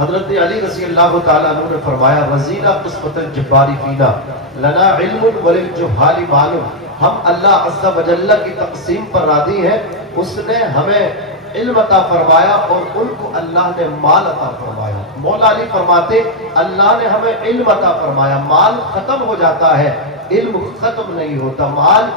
حضرت علی رضی اللہ تعالیٰ عنہ نے فرمایا وزیرہ قسمت الجباری فینا لنا علم وللجہال معلوم، ہم اللہ عز و جل کی تقسیم پر راضی ہیں، اس نے ہمیں علم عطا فرمایا اور ان کو اللہ نے مال عطا فرمایا۔ مولا علی فرماتے اللہ نے ہمیں علم عطا فرمایا، مال ختم ہو جاتا ہے، علم ختم نہیں ہوتا، مال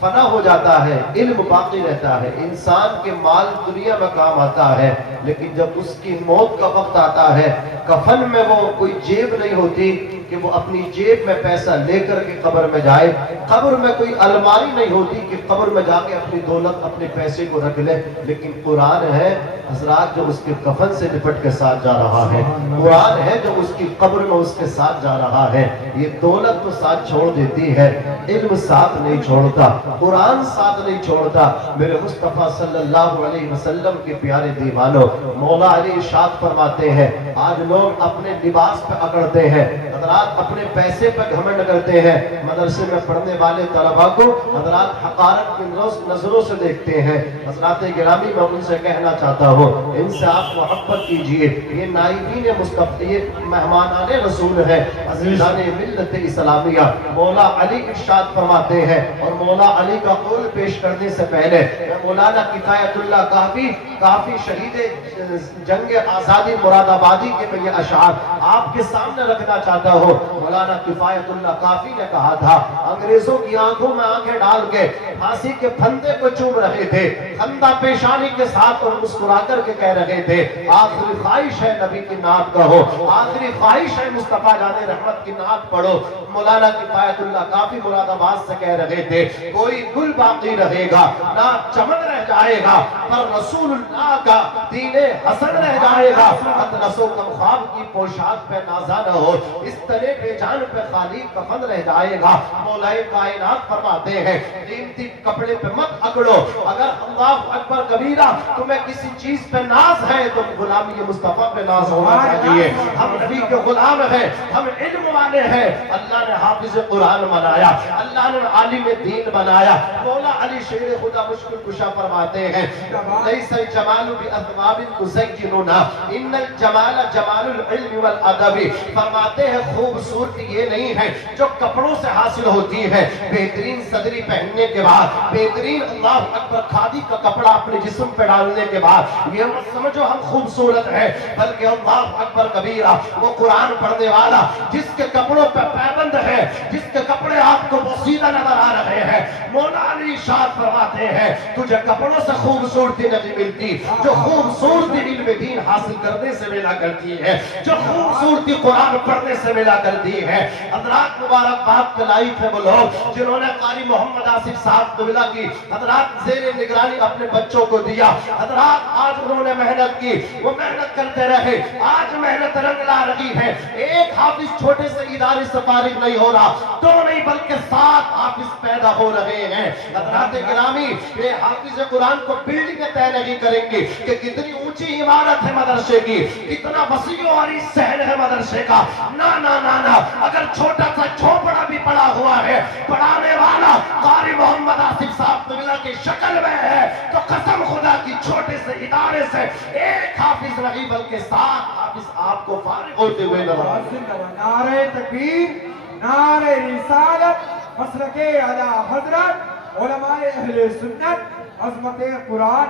فنا ہو جاتا ہے، علم باقی رہتا ہے۔ انسان کے مال دنیا میں کام آتا ہے، لیکن جب اس کی موت کا وقت آتا ہے، کفن میں وہ کوئی جیب نہیں ہوتی کہ وہ اپنی جیب میں پیسہ لے کر کے قبر میں جائے، قبر میں کوئی الماری نہیں ہوتی کہ قبر میں جا کے اپنی دولت اپنے پیسے کو رکھ لے، لیکن قرآن ہے حضرات جو اس کے کفن سے لپٹ کے ساتھ جا رہا ہے، قرآن ہے جو اس کی قبر میں اس کے ساتھ جا رہا ہے۔ یہ دولت تو ساتھ چھوڑ دیتی ہے، علم ساتھ نہیں چھوڑتا، قرآن ساتھ نہیں چھوڑتا۔ میرے مصطفیٰ صلی اللہ علیہ وسلم کے پیارے دیوانوں، مولا علی ارشاد فرماتے ہیں آج لوگ اپنے لباس پہ اکڑتے ہیں، حضرات اپنے پیسے پہ گھمنڈ کرتے ہیں، مدرسے میں پڑھنے والے طلباء کو حضرات حقارت کی نظروں سے دیکھتے ہیں۔ حضرات گرامی میں ان سے کہنا چاہتا ہوں ان سے آپ محبت کیجئے، یہ نائبین مصطفی، یہ مہمانان رسول ہے، عزیزان ملت اسلامیہ۔ مولا علی ارشاد فرماتے ہیں اور مولا علی کا قول پیش کرنے سے پہلے میں مولانا کفایت اللہ کافی شہید جنگ آزادی مراد آبادی کے میں یہ اشعار آپ کے سامنے رکھنا چاہتا ہوں۔ مولانا کفایت اللہ کافی نے کہا تھا انگریزوں کی آنکھوں میں آنکھیں ڈال کے پھانسی کے پھندے کو چوم رہے تھے، خندہ پیشانی کے ساتھ اور مسکرا کر کے کہہ رہے تھے آخری خواہش ہے نبی کی نعت کہو، آخری خواہش ہے مصطفیٰ جان رحمت کی نعت پڑھو۔ مولانا کفایت اللہ کافی مراد آباد سے کہہ رہے تھے کوئی گل باقی رہے گا نہ چمن رہ جائے گا، پر رسول اللہ کا دین حسن رہ جائے گا۔ اطلس و کم خواب کی پوشاک پہ نازا نہ ہو، اس طرح بے جان پہ خالی کفن رہ جائے گا۔ مولا کائنات فرماتے ہیں قیمتی کپڑے پہ مت اکڑو، اگر اللہ اکبر کبیرہ تمہیں کسی چیز پہ ناز ہے تو غلامی مصطفیٰ پہ ناز ہونا چاہیے۔ ہم نبی کے غلام ہیں، ہم علم والے ہیں، اللہ نے حافظ قرآن بنایا، اللہ نے عالم دین بنایا۔ مولا علی شیر خدا مشکل کشا فرماتے ہیں لیس الجمال بأثواب تزیننا ان الجمال جمال العلم والادب، فرماتے ہیں خوبصورتی یہ نہیں ہے جو کپڑوں سے حاصل ہوتی ہے، بہترین صدری پہننے کے بعد، بہترین اللہ اکبر کھادی کا کپڑا اپنے جسم پہ ڈالنے کے بعد یہ مت سمجھو ہم خوبصورت ہیں، بلکہ اللہ اکبر کبیرہ وہ قرآن پڑھنے والا جس کے کپڑوں پہ پابند ہے، جس کے کپڑے آپ کو بوسیدہ نظر آ رہے ہیں، مولا علی ارشاد فرماتے ہیں تجھے کپڑوں سے خوبصورتی نہیں ملتی، جو خوبصورتی علم دین حاصل کرنے سے ملا کرتی ہے، جو خوبصورتی قرآن پڑھنے سے ملا کرتی ہے۔ حضرات مبارکباد کے لائق ہے وہ لوگ جنہوں نے قاری محمد آصف صاحب قبلہ کی حضرات زیر نگرانی اپنے بچوں کو دیا، حضرات آج انہوں نے محنت کی، وہ محنت کرتے رہے، آج محنت رنگ لا رہی ہے۔ ایک حافظ چھوٹے سے ادارے سے فارغ نہیں ہو رہا، دو نہیں بلکہ 7 حافظ پیدا ہو رہے ہیں۔ حضرات گرامی یہ حافظ قرآن کو بلڈنگ طے نہیں کریں گے کہ کتنی اونچی عمارت ہے مدرسے کی، کتنا وسیع و عریض صحن ہے مدرسے کا، نا نا نا نا، اگر چھوٹا سا جھونپڑا بھی پڑا ہوا ہے، پڑھانے والا قاری محمد آصف صاحب قبلہ کی شکل میں ہے تو قسم خدا کی چھوٹے سے ادارے سے ایک حافظ نہیں بلکہ 7 حافظ آپ کو فارغ ہوتے ہوئے نظر آئیں گے۔ نعرہ تکبیر، نعرہ رسالت، مسلک اعلی حضرت، علماء اہل سنت، عظمت قرآن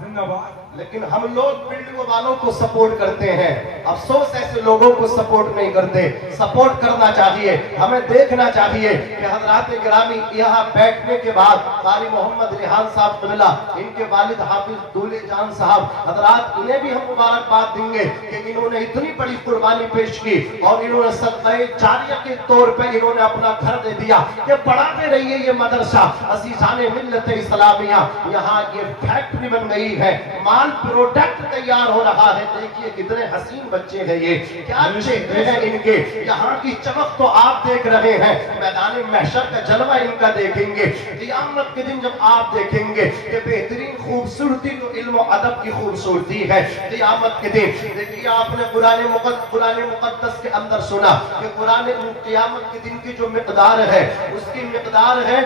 زندہ باد۔ لیکن ہم لوگ بلڈنگ والوں کو سپورٹ کرتے ہیں، افسوس ایسے لوگوں کو سپورٹ نہیں کرتے۔ سپورٹ کرنا چاہیے، ہمیں دیکھنا چاہیے کہ حضرات گرامی یہاں بیٹھنے کے بعد قاری محمد ریحان صاحب قبلہ، ان کے والد حافظ دولے جان صاحب، حضرات انہیں بھی ہم مبارکباد دیں گے کہ انہوں نے اتنی بڑی قربانی پیش کی اور انہوں نے صدقہ جاریہ کے طور پہ انہوں نے اپنا گھر دے دیا کہ پڑھاتے رہیے یہ مدرسہ۔ عزیزان ملت اسلامیہ یہاں یہ فیکٹری بن گئی ہے، مال پروڈکٹ تیار ہو رہا ہے۔ دیکھیے کتنے حسین بچے ہیں، یہ کیا چہرے ہیں ان کے، یہاں کی چمک تو آپ دیکھ رہے ہیں، میدان محشر کا جلوہ ان کا دیکھیں گے، قیامت کے دن جب آپ دیکھیں گے کہ بہترین خوبصورتی تو علم و ادب کی خوبصورتی ہے قیامت کے دن۔ دیکھیے آپ نے قرآن مقدس کے اندر سنا کہ قرآن قیامت کے دن کی جو مقدار ہے اس کی مقدار ہے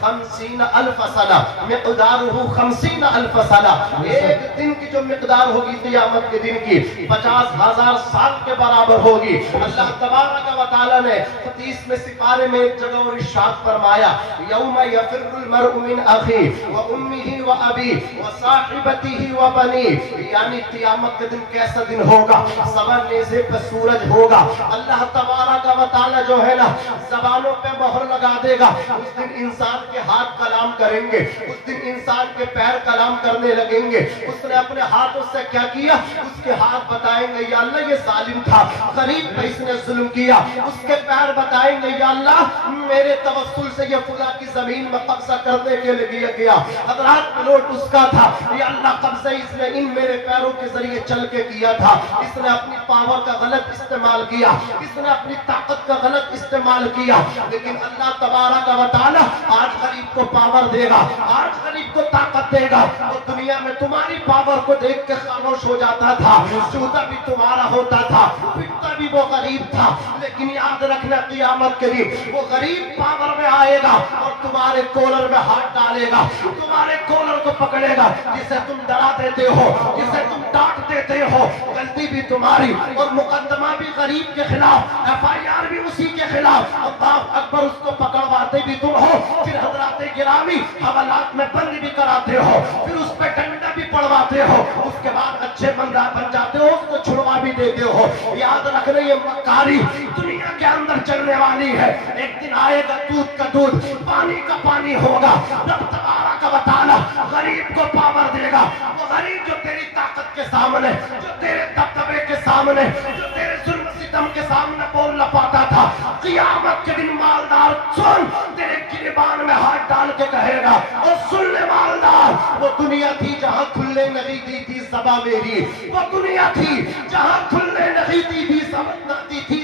50,000 سنہ، مقدارہ 50,000 سنہ، ایک دن کی جو مقدار ہوگی قیامت کے دن کی 50,000 سال کے برابر ہوگی. اللہ تبارک و تعالیٰ نے 30 میں سپارے میں ایک جگہ اور ارشاد فرمایا یوم یفر المرء من اخیہ و امہ و ابیہ و صاحبتہ و بنیہ، یعنی قیامت کے دن کیسا دن ہوگا؟ سوا نیزے پہ سورج ہوگا. اللہ تبارک و تعالیٰ جو ہے نا زبانوں پہ مہر لگا دے گا. اس دن انسان کے ہاتھ کلام کریں گے، اس دن انسان کے پیر کلام کرنے لگیں گے. اس نے اپنے ہاتھوں سے کیا کیا؟ اس کے ہاتھ بتائیں گے یا اللہ یہ ظالم تھا، غریب پہ اس نے ظلم کیا. اس کے پیر بتائیں گے یا اللہ میرے توسل سے یہ فلاں کی زمین میں قبضہ کرنے کے لیے گیا، حضرات پلوٹ اس کا تھا، یا اللہ قبضہ اس نے ان میرے پیروں کے ذریعے چل کے کیا تھا. اس نے اپنی پاور کا غلط استعمال کیا، اس نے اپنی طاقت کا غلط استعمال کیا. لیکن اللہ تبارک و تعالیٰ آج غریب کو پاور دے گا، آج غریب کو طاقت دے گا. وہ دنیا میں تمہاری پاور کو دیکھ کے خاموش ہو جاتا تھا، چوتا بھی تمہارا ہوتا تھا، پٹتا بھی وہ غریب تھا. لیکن یاد رکھنا قیامت کے دن وہ غریب پاور میں آئے گا اور تمہارے کولر میں ہاتھ ڈالے گا، تمہارے کولر کو پکڑے گا. جسے تم ڈرا دیتے ہو، جسے تم ڈانٹ دیتے ہو، غلطی بھی تمہاری اور مقدمہ بھی غریب کے خلاف، FIR بھی اسی کے خلاف. اللہ اکبر، اس کو پکڑواتے بھی تم ہو، پھر حضرات گرامی حوالات میں بند بھی کراتے ہو، پھر اس پہ ڈنڈا بھی پڑواتے ہو، اس کے بعد اچھے بندہ بن جاتے ہو، اس کو چھڑوا بھی دیتے ہو. یاد رکھنا یہ مکاری دنیا کے اندر چلنے والی ہے. ایک دن آئے گا دودھ کا دودھ، پانی کا پانی ہوگا. رب تبارک و تعالیٰ غریب کو پاور دے گا. وہ غریب جو تیری طاقت کے سامنے، جو تیرے دبدبے کے سامنے، جو تیرے ظلم ستم کے سامنے بول نہ پاتا تھا، قیامت کے دن مالدار سن تیرے گریبان میں ہاتھ ڈال کے کہے گا اور سن لے مالدار، وہ دنیا تھی جہاں کھلنے نہیں دی تھی زباں میری، وہ دنیا تھی جہاں کھلنے نہیں دی تھی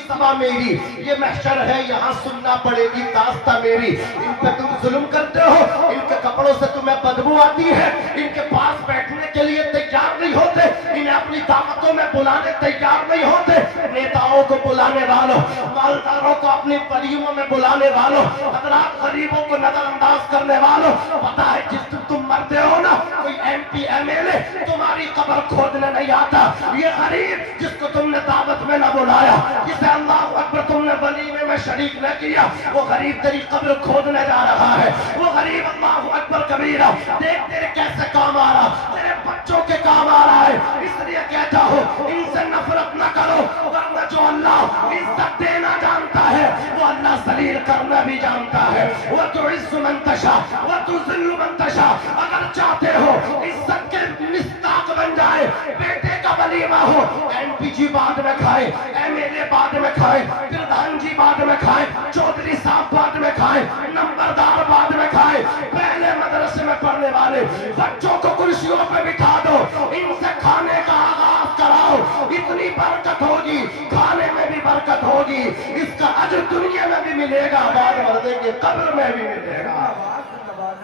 زباں میری. یہ محشر ہے یہاں سننا پڑے گی داستہ میری. ان پہ تم ظلم کرتے ہو، ان کے کپڑوں سے تمہیں بدبو آتی ہے، ان کے پاس بیٹھنے کے لیے تیار نہیں ہوتے، انہیں اپنی دعوتوں میں بلانے تیار نہیں ہوتے. نیتاؤں کو بلانے والوں، مالداروں کو اپنی پریوں میں بلانے والوں، حضرات غریبوں کو نظر انداز کرنے والوں، پتا ہے جس دن تم مرتے ہو نا کوئی MP MLA تمہاری قبر کھودنے نہیں آتا. یہ غریب جس کو تم نے دعوت میں نہ بلایا، جسے اللہ اکبر تم نے ولیمے میں شریک نہ کیا، وہ غریب تیری قبر کھودنے جا رہا ہے. وہ غریب اللہ اکبر کبیرہ دیکھ تیرے کیسے کام آ رہا، تیرے بچوں کے کام آ رہا ہے. اس لیے کہتا ہوں ان سے نفرت نہ کرو، ورنہ جو اللہ عزت دینا جانتا ہے وہ اللہ ذلیل کرنا بھی جانتا ہے. وَتُعِزُّ مَن تَشَاءُ وَتُذِلُّ مَن تَشَاءُ. اگر چاہتے ہو عزت کے مصداق بن جائے، بیٹے کا ولیمہ ہو، MPG بعد میں کھائے، MLA بعد میں کھائے، پردھان جی بعد میں کھائے، چودھری صاحب بعد میں کھائے، نمبردار بعد میں کھائے. پہلے مدرسے میں پڑھنے والے بچوں کو کرسیوں پہ بٹھا دو، ان سے کھانے کا آغاز کراؤ. اتنی برکت ہوگی، کھانے میں بھی برکت ہوگی، اس کا اجر دنیا میں بھی ملے گا، بعد مردے کے قبر میں بھی ملے گا.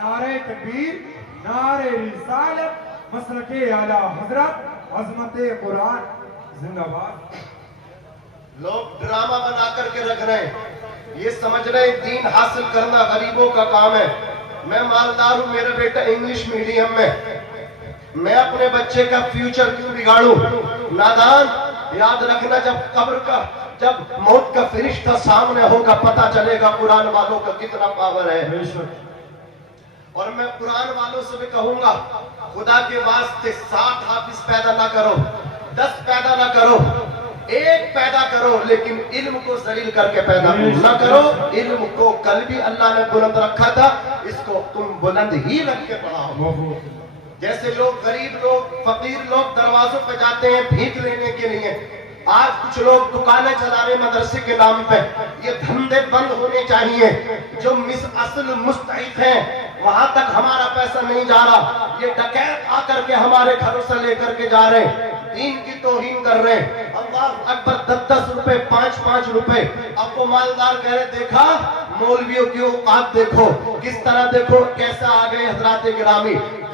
نعرہ تکبیر، نعرہ رسالت، مسلک اعلی حضرت، عظمت قرآن زندہ باد. لوگ ڈرامہ بنا کر کے رکھ رہے ہیں، یہ سمجھ رہے ہیں دین حاصل کرنا غریبوں کا کام ہے. میں مالدار ہوں، میرا بیٹا انگلش میڈیم میں، میں اپنے بچے کا فیوچر کیوں بگاڑوں؟ نادان، یاد رکھنا جب موت کا فرشتہ سامنے ہوگا پتہ چلے گا قرآن والوں کا کتنا پاور ہے. اور میں قرآن والوں سے بھی کہوں گا خدا کے واسطے 7 حافظ پیدا نہ کرو، 10 پیدا نہ کرو، 1 پیدا کرو، لیکن علم کو ذلیل کر کے پیدا نہ کرو. علم کو کل بھی اللہ نے بلند رکھا تھا، اس کو تم بلند ہی رکھ کے پڑھاؤ. جیسے لوگ غریب لوگ فقیر لوگ دروازوں پہ جاتے ہیں بھیک لینے کے لیے، آج کچھ لوگ دکانیں چلا رہے مدرسے کے نام پہ. یہ دھندے بند ہونے چاہیے. جو اصل مستحق ہیں وہاں تک ہمارا پیسہ نہیں جا رہا، یہ ڈکیت آ کر کے ہمارے گھروں سے لے کر کے جا رہے ہیں، دین کی توہین کر رہے ہیں. اللہ اکبر، 10 روپے 5 روپے. اب وہ مالدار کہہ رہے دیکھا مولویوں کی اوقات دیکھو، کس طرح دیکھو کیسا آ گئے حضرات گرامی.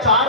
4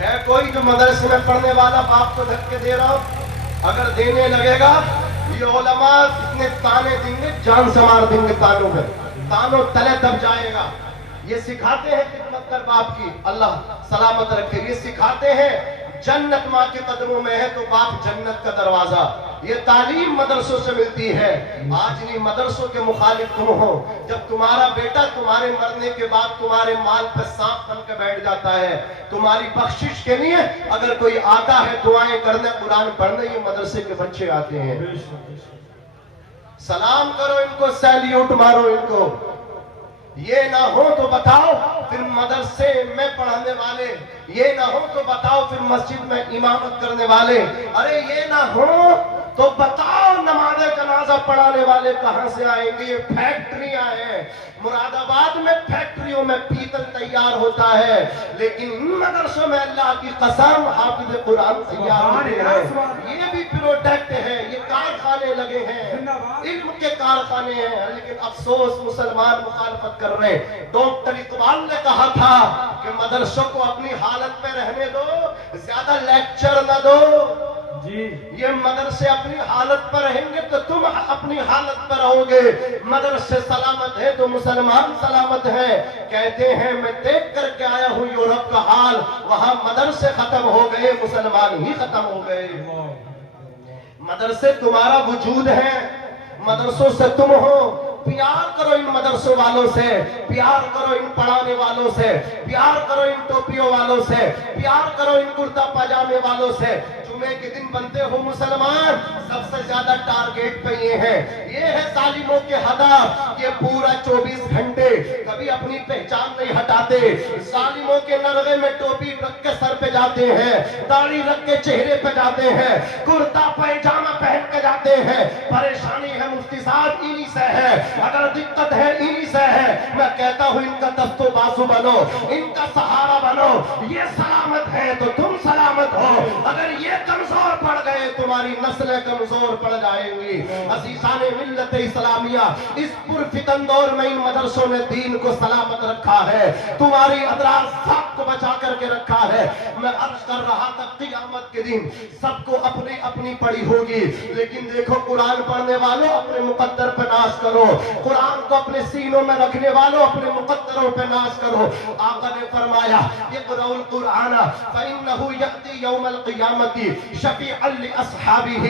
ہے کوئی جو مدرسے میں پڑھنے والا باپ کو دھکے دے رہا ہو؟ اگر دینے لگے گا یہ علماء اتنے تانے دیں گے، جان سے مار دیں گے تانوں میں، تانوں تلے دب جائے گا۔ یہ سکھاتے ہیں خدمت کر باپ کی، اللہ سلامت رکھے۔ یہ سکھاتے ہیں جنت ماں کے قدموں میں ہے تو باپ جنت کا دروازہ۔ یہ تعلیم مدرسوں سے ملتی ہے۔ آج نہیں مدرسوں کے مخالف تم ہو، جب تمہارا بیٹا تمہارے مرنے کے بعد تمہارے مال پر سانپ بن کے بیٹھ جاتا ہے، تمہاری بخشش کے لیے اگر کوئی آتا ہے دعائیں کرنے، قرآن پڑھنے، یہ مدرسے کے بچے آتے ہیں۔ سلام کرو ان کو، سیلیوٹ مارو ان کو۔ یہ نہ ہو تو بتاؤ پھر مدرسے میں پڑھانے والے، یہ نہ ہو تو بتاؤ پھر مسجد میں امامت کرنے والے، ارے یہ نہ ہو تو بتاؤ نماز جنازہ پڑھانے والے کہاں سے آئیں گے؟ یہ فیکٹریاں ہیں۔ مراد آباد میں فیکٹریوں میں پیتل تیار ہوتا ہے، لیکن ان مدرسوں میں اللہ کی قسم حافظ قرآن تیار ہوتے ہیں۔ یہ بھی پروڈکٹ ہے، یہ کارخانے لگے ہیں، علم کے کارخانے ہیں، لیکن افسوس مسلمان مخالفت کر رہے ہیں۔ ڈاکٹر اقبال نے کہا تھا کہ مدرسوں کو اپنی حالت پہ رہنے دو، زیادہ لیکچر نہ دو۔ یہ مدرسے اپنی حالت پر رہیں گے تو تم اپنی حالت پر رہو گے۔ مدرسے سلامت ہے تو مسلمان سلامت ہے۔ کہتے ہیں میں دیکھ کر کے آیا ہوں یورپ کا حال، وہاں مدرسے ختم ہو گئے، مسلمان ہی ختم ہو گئے۔ مدرسے تمہارا وجود ہے، مدرسوں سے تم ہو۔ پیار کرو ان مدرسوں والوں سے، پیار کرو ان پڑھانے والوں سے، پیار کرو ان ٹوپیوں والوں سے، پیار کرو ان کرتا پاجامے والوں سے۔ جمعے کے دن بنتے ہو مسلمان، سب سے زیادہ ٹارگیٹ پہ یہ ہے، یہ ہے ظالموں کے ہدف۔ یہ پورا 24 گھنٹے کبھی اپنی پہچان نہیں ہٹاتے، ظالموں کے نرغے میں ٹوپی رکھ کے سر پہ جاتے ہیں، داڑھی رکھ کے چہرے پہ جاتے ہیں، کرتا پائجامہ پہن کے جاتے ہیں۔ پریشانی ہے مفتی صاحب انہی سے ہے، اگر دقت ہے انہی سے ہے۔ میں کہتا ہوں ان کا دست و بازو بنو، ان کا سہارا بنو۔ یہ سلامت ہے تو تم سلامت ہو، اگر یہ کمزور پڑ گئے تمہاری نسلیں کمزور پڑ جائیں گی۔ عزیزان ملت اسلامیہ، اس پرفتن دور میں ان مدرسوں نے دین کو سلامت رکھا ہے، تمہاری ادراس سب کو بچا کر کے رکھا ہے۔ میں عرض کر رہا تھا قیامت کے دن سب کو اپنی اپنی پڑی ہوگی، لیکن دیکھو قرآن پڑھنے والوں اپنے مقدر پہ ناز کرو، قرآن کو اپنے سینوں میں رکھنے والوں اپنے مقدروں پہ ناز کرو۔ آقا نے فرمایا اقرؤ القرآن فإنہ یأتی یوم القیامت شفیعا لأصحابہ۔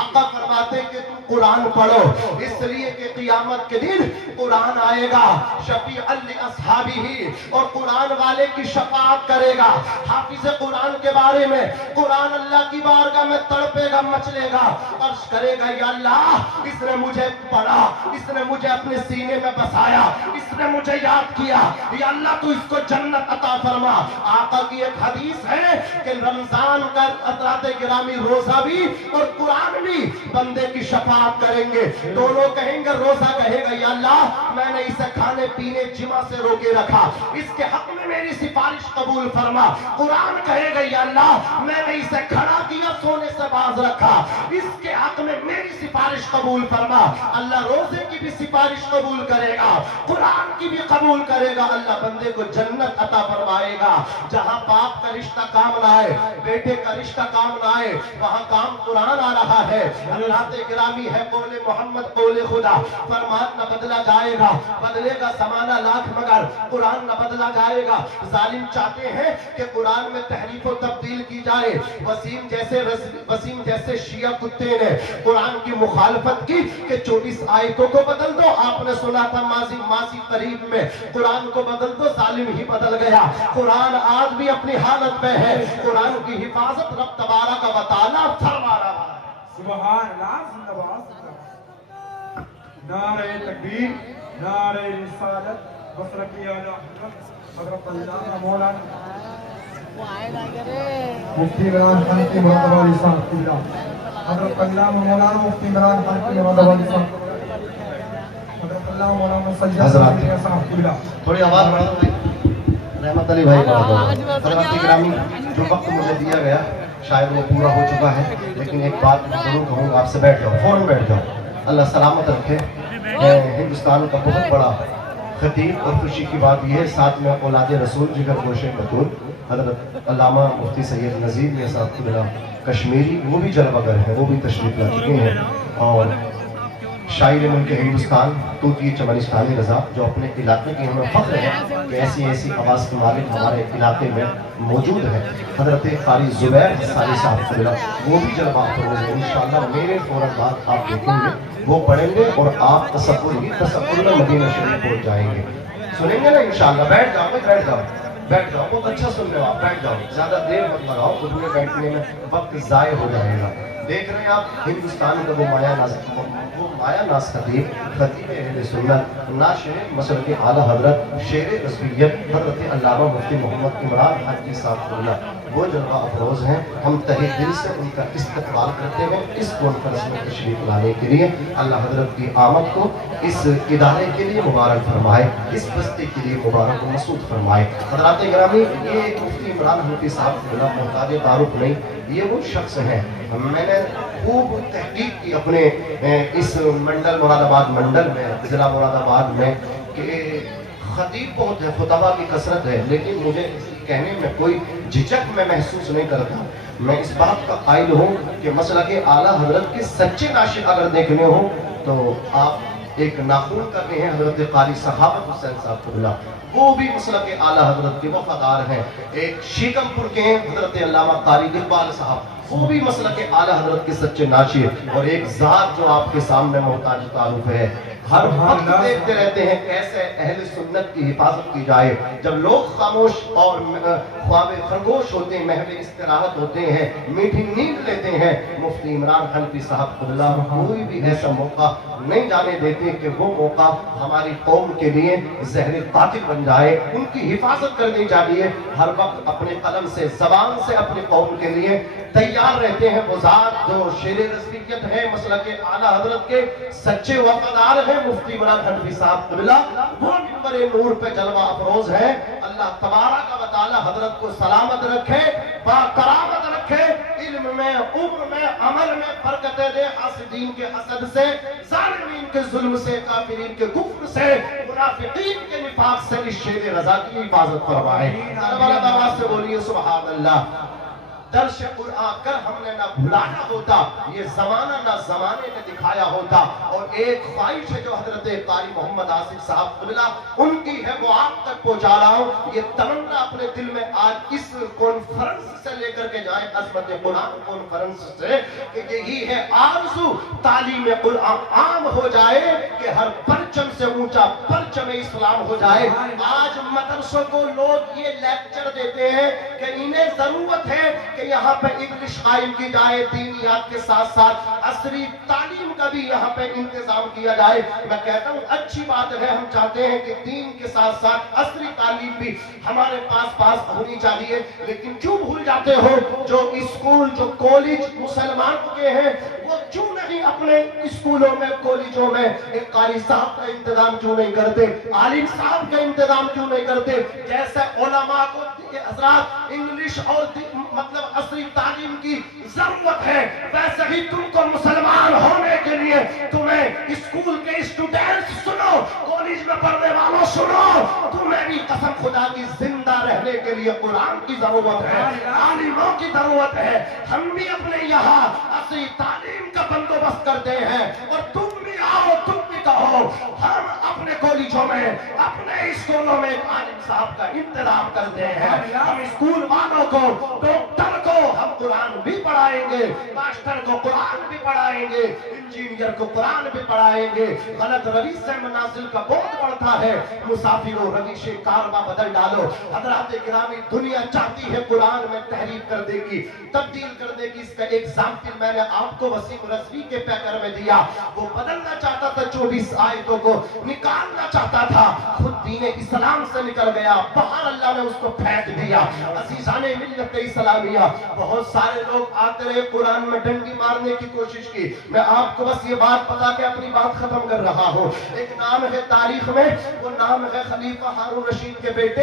آقا فرماتے کہ تم قرآن پڑھو اس لیے کہ قیامت کے دن قرآن آئے گا شفیعا لأصحابہ، اور قرآن والے کی شفاعت کرے گا۔ حافظ قرآن کے بارے میں قرآن اللہ کی بارگاہ میں تڑپے گا، مچلے گا، عرض کرے گا یا اللہ اس نے مجھے پڑھا، اس نے مجھے اپنے سینے میں بسایا، اس نے مجھے یاد کیا، یا اللہ تو اس کو جنت عطا فرما۔ آقا کی ایک حدیث ہے کہ رمضان کا حضرات گرامی روزہ بھی اور قرآن بھی بندے کی شفاعت کریں گے۔ دونوں کہیں گے، روزہ کہے گا یا اللہ میں نے اسے کھانے پینے جمع سے روکے رکھا، اس کے حق میں میری سفارش قبول فرما۔ قرآن کہے گا یا اللہ میں نے اسے کھڑا کیا، سونے سے باز رکھا، اس کے حق میں میری سفارش قبول فرما۔ اللہ روزے کی بھی سفارش قبول کرے گا، قرآن کی بھی قبول کرے گا، اللہ بندے کو جنت عطا فرمائے گا۔ جہاں باپ کا رشتہ کام نہ آئے، بیٹے کا رشتہ کام نہ آئے، وہاں کام قرآن آ رہا ہے۔ حضرات گرامی ہے قول محمد قول خدا، فرمان نہ بدلا جائے گا، بدلے گا زمانہ لاکھ مگر قرآن نہ بدلا جائے گا۔ ظالم چاہتے ہیں کہ قرآن میں تحریف و تبدیل کی جائے۔ وسیم جیسے شیعہ کتے نے قرآن کی مخالفت کی کہ 24 آیتوں کو بدل دو۔ آپ نے سنا تھا ماضی قریب میں قرآن کو بدل دو، ظالم ہی بدل گیا۔ قرآن آج بھی اپنی حالت پہ ہے، قرآن کی حفاظت رب تبارک و تعالی فرما رہا ہے۔ سبحان اللہ، زندہ باد، نعرہ تکبیر، نعرہ رسالت، بسرکی اعلی حضرت حضرت علامہ مولانا مفتی عمران خان کی مرتبہ لسان قبلہ، حضرت علامہ مولانا مفتی عمران خان کی مرتبہ لسان حضرت علامہ مولانا سید صاحب قبلہ۔ تھوڑی آواز بڑھا دو رحمت علی بھائی، بڑھا دو۔ حضرات گرامی جو وقت مجھے دیا گیا شاید وہ پورا ہو چکا ہے، لیکن ایک بات ضرور کہوں گا آپ سے، بیٹھ جاؤ، فوراً بیٹھ جاؤ، اللہ سلامت رکھے۔ ہندوستان کا بہت بڑا خطیب اور خوشی کی بات یہ ہے، ساتھ میں اولاد رسول جگر گوشے بطول حضرت علامہ مفتی سید نذیر میاں صاحب قبلہ کشمیری، وہ بھی جلوگر ہیں، وہ بھی تشریف لا چکے ہیں، اور شاعر ملک ہندوستان طوطی چمنستانی رضا، جو اپنے علاقے کی ہمیں فخر ہے کہ ایسی ایسی آواز کے مالک ہمارے علاقے میں موجود ہے، حضرت قاری زبیر حسانی صاحب قبلہ، وہ بھی جلوہ افروز ہیں۔ انشاءاللہ میرے فوراً بعد آپ دیکھیں گے وہ پڑھیں گے اور آپ تصور میں مدینہ شریف پہنچ جائیں گے، سنیں گے نا انشاءاللہ۔ بیٹھ جاؤ، بیٹھ جاؤ، بیٹھ جاؤ، بہت اچھا سن رہے ہو آپ، بیٹھ جاؤ، زیادہ دیر مت لگاؤ، اردو میں بیٹھنے میں وقت ضائع ہو جائے گا۔ دیکھ رہے ہیں آپ ہندوستان کا وہ مایا ناز خطیب اہل سنت، ناشر مسلک اعلیٰ حضرت شیر رسولیت حضرت علامہ مفتی محمد عمران حاجی صاحب قبلہ، وہ جلوہ افروز ہیں۔ ہم تہہ دل سے ان کا استقبال کرتے ہیں اس کانفرنس میں تشریف لانے کے لیے۔ اللہ حضرت کی آمد کو اس ادارے کے لیے مبارک فرمائے، اس بستی کے لیے مبارک و مسعود فرمائے۔ حضرات گرامی، یہ مفتی عمران حاجی صاحب قبلہ محتاج تعارف نہیں، یہ وہ شخص ہیں، میں نے خوب تحقیق کی اپنے اس منڈل مراد آباد منڈل میں، ضلع مراد آباد میں، کہ خطیب بہت ہے، خطبہ کی کثرت ہے، لیکن مجھے کہنے میں کوئی جھجک میں محسوس نہیں کرتا۔ میں اس بات کا قائل ہوں کہ مسلک اعلیٰ حضرت کے سچے ناشر اگر دیکھنے ہوں تو آپ ایک ناخون کر رہے ہیں حضرت قاری صحابت حسین صاحب قبلہ، وہ بھی مسلک اعلیٰ حضرت کے وفادار ہیں۔ ایک شیکم پور کے ہیں حضرت علامہ قاری اقبال صاحب، وہ بھی مسلک اعلیٰ حضرت کے سچے ناشر، اور ایک ذات جو آپ کے سامنے محتاج تعارف ہے، ہر وقت دیکھتے رہتے ہیں کیسے اہل سنت کی حفاظت کی جائے۔ جب لوگ خاموش اور خواب خرگوش ہوتے ہیں، محو استراحت ہوتے ہیں، میٹھی نیند لیتے ہیں، مفتی عمران حنفی صاحب قبلہ کوئی بھی ایسا موقع نہیں جانے دیتے کہ وہ موقع ہماری قوم کے لیے زہر قاتل بن جائے۔ ان کی حفاظت کرنی چاہیے، ہر وقت اپنے قلم سے، زبان سے اپنی قوم کے لیے تیار رہتے ہیں۔ وہ ذات جو شیر رسولیت ہے، مسلک اعلیٰ حضرت کے سچے وفادار ہیں، مفتی عمران حنفی صاحب قبلہ، وہ منبر نور پہ جلوہ افروز ہے۔ اللہ تبارک و تعالی حضرت کو سلامت رکھے، باکرامت رکھے، علم میں، عمر میں، عمل میں برکتیں دے، حاسدین کے حسد سے، ظالمین کے ظلم سے، کافرین کے کفر سے، منافقین کے نفاق سے اس شیر رضا کی حفاظت فرمائے۔ اللہ آواز سے بولیے سبحان اللہ۔ درس قرآن کر ہم نے نہ بھلایا ہوتا، یہ زمانہ نہ زمانے نے دکھایا ہوتا، اور ایک خواہش ہے جو حضرت قاری محمد آصف صاحب قبلہ ان کی ہے، وہ آپ تک پہنچا رہا ہوں۔ یہ تمنا اپنے دل میں آج اس کانفرنس سے لے کر کے جائیں، عظمت قرآن کانفرنس سے، کہ یہی ہے آرزو، تعلیم قرآن عام ہو جائے، کہ ہر پرچم سے اونچا پرچم اسلام ہو جائے۔ آج مدرسوں کو لوگ یہ لیکچر دیتے ہیں کہ انہیں ضرورت ہے کہ یہاں پہ انگلش قائم کی جائے، دینیات کے ساتھ ساتھ عصری تعلیم کا بھی یہاں پہ انتظام کیا جائے۔ میں کہتا ہوں اچھی بات ہے، ہم چاہتے ہیں کہ دین کے ساتھ ساتھ عصری تعلیم بھی ہمارے پاس ہونی چاہیے، لیکن کیوں بھول جاتے ہو جو اسکول، جو کالج مسلمانوں کے ہیں، وہ کیوں نہیں اپنے اسکولوں میں، کالجوں میں ایک قاری صاحب کا انتظام کیوں نہیں کرتے، عالم صاحب کا انتظام کیوں نہیں کرتے؟ جیسے علماء کو حضرات انگلش اور مطلب عصری تعلیم کی ضرورت ہے، ویسے ہی تم کو مسلمان ہونے کے لیے تمہیں اسکول کے اسٹوڈنٹس سنو، کالج میں پڑھنے والوں سنو، تمہیں بھی قسم خدا کی زندہ رہنے کے لیے قرآن کی ضرورت ہے، عالموں کی ضرورت ہے۔ ہم بھی اپنے یہاں عصری تعلیم کا بندوبست کرتے ہیں، اور تم بھی آؤ، تم بھی کہو ہم اپنے کالجوں میں، اپنے اسکولوں میں عالم صاحب کا انتظام کرتے ہیں۔ ہم اسکول والوں کو، ڈاکٹر کو ہم قرآن بھی پڑھائیں گے، ماسٹر کو قرآن بھی پڑھائیں گے، انجینئر کو قرآن بھی پڑھائیں گے۔ غلط روش سے منازل کا بہت بڑھتا ہے، مسافروں روش کارواں بدل ڈالو۔ حضرات گرامی، دنیا چاہتی ہے قرآن میں تحریف کر دے گی، تبدیل کر دے گی۔ اس کا ایگزامپل میں نے آپ کو وسیم رضوی کے پیکر میں دیا، وہ بدلنا چاہتا تھا 24 آیتوں کو، نکالنا چاہتا تھا، خود دین اسلام سے نکل گیا، باہر اللہ نے اس کو پھینک دیا۔ عزیزان ملت اسلامیہ، بہت سارے لوگ آتے رہے، قرآن میں ڈنڈی مارنے کی کوشش کی۔ میں آپ کو بس یہ بات بتا کے اپنی بات ختم کر رہا ہوں۔ ایک نام ہے تاریخ میں، وہ نام ہے خلیفہ ہارون رشید کے بیٹے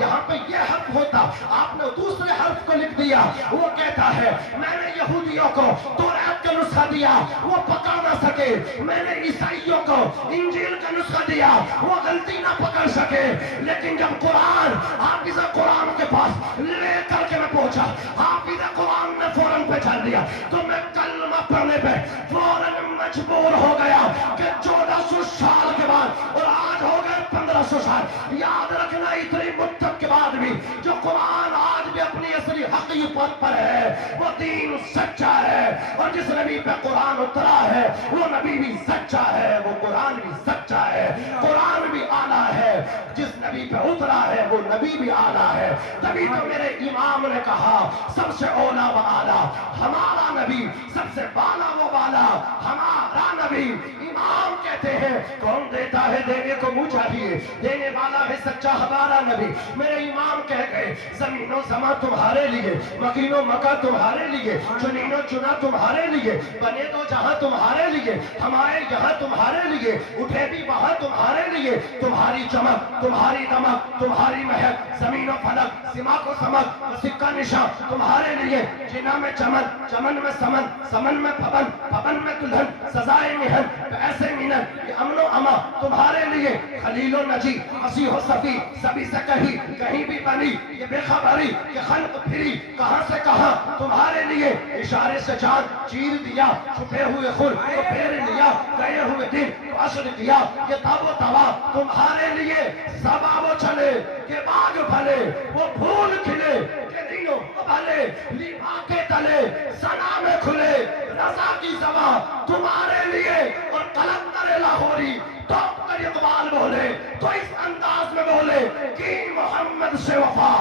یہاں پہ یہ حرف ہوتا, آپ نے دوسرے حرف کو لکھ دیا. وہ کہتا ہے میں نے یہودیوں کو توریت کا نسخہ دیا, وہ پکڑ نہ سکے, میں نے عیسائیوں کو انجیل کا نسخہ دیا, وہ غلطی نہ پکڑ سکے. لیکن جب قرآن حافظ قرآن کے پاس لے کر کے میں پہنچا, حافظ قرآن نے فوراً پہچان دیا, تو میں کلمہ پڑھنے پہ فوراً مجبور ہو گیا کہ 1400 سال کے بعد, اور آج ہو گئے 1500 سال, یاد رکھنا اتنی مدت کے بعد بھی جو قرآن آج بھی اپنی اصلی حقیقت پر ہے وہ دین سچا ہے, اور جس نبی پہ قرآن اترا ہے وہ نبی بھی سچا ہے, وہ قرآن بھی سچا ہے, قرآن بھی اعلیٰ ہے, جس نبی پہ اترا ہے وہ نبی بھی اعلیٰ ہے. تبھی تو میرے امام نے کہا سب سے اولا و اعلیٰ ہمارا نبی, سب سے بالا و بالا ہمارا نبی. امام کہتے ہیں کون دیتا ہے دینے کو منہ چاہیے, دینے والا ہے سچا ہمارا نبی. میرے امام کہہ گئے زمین و زمان تمہارے لیے, مکین و مکہ تمہارے لیے, چنین و چنا تمہارے لیے, بنے تو جہاں تمہارے لیے, ہمارے یہاں تمہارے لیے, اٹھے بھی وہاں تمہارے لیے. تمہاری چمک, تمہاری دمک, تمہاری مہک, زمین و فلک, سما کو سمک, سکہ نشان تمہارے لیے. جنا میں چمن, چمن میں سمن, سمن میں پھبن, پھبن میں دلہن, سزائے مہن, ایسے مینن, یہ امن و اما تمہارے لیے. خلیل و نجی, مسیح و صفی, سبھی سے کہیں بھی بنی, یہ بے خبری کہ خلق پھری کہاں سے کہاں تمہارے لیے. اشارے سے چاند چیر دیا, چھپے ہوئے خور کو پھیر لیا, گئے ہوئے دن کو عصر کیا, یہ تاب و توا تمہارے لیے. سبا وہ چلے کہ باغ پھلے, وہ پھول کھلے کہ دینوں بھلے, لیبا کے تلے سنا میں کھلے, رضا کی زبان تمہارے لیے. اور قلندر لاہوری تو کر اقبال بولے تو اس انداز میں بولے کہ محمد سے وفا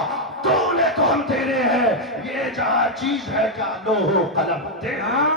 تو نے تو ہم تیرے ہیں, یہ جہاں چیز ہے کیا لوح و قلم تیرا.